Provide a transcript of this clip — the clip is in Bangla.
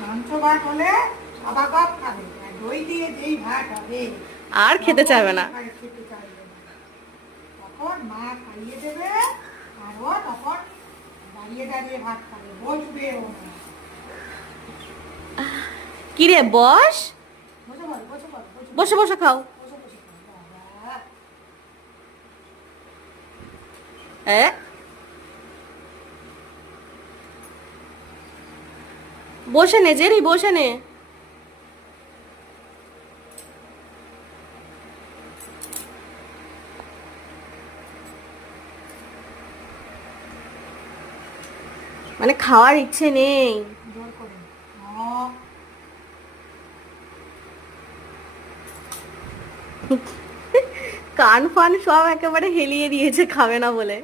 মাংস ভাত হলে সাদা ভাত খাবে, আর দই দিয়ে যেই ভাত হবে আর খেতে চাইবে না। খেতে চাইবে না। তখন মা খাইয়ে দেবে, আর ও তখন দাঁড়িয়ে দাঁড়িয়ে ভাত খাবে, বসবে ও না। কিরে বস, বসে বল, বসে বল, বসে বসে খাও। বসে বসে খাও। বাবা, হ্যাঁ, বসে নে জেরি, বসে নে। মানে খাওয়ার ইচ্ছে নেই। জোর করে কান ফান সব একেবারে হেলিয়ে দিয়েছে খাবে না বলে।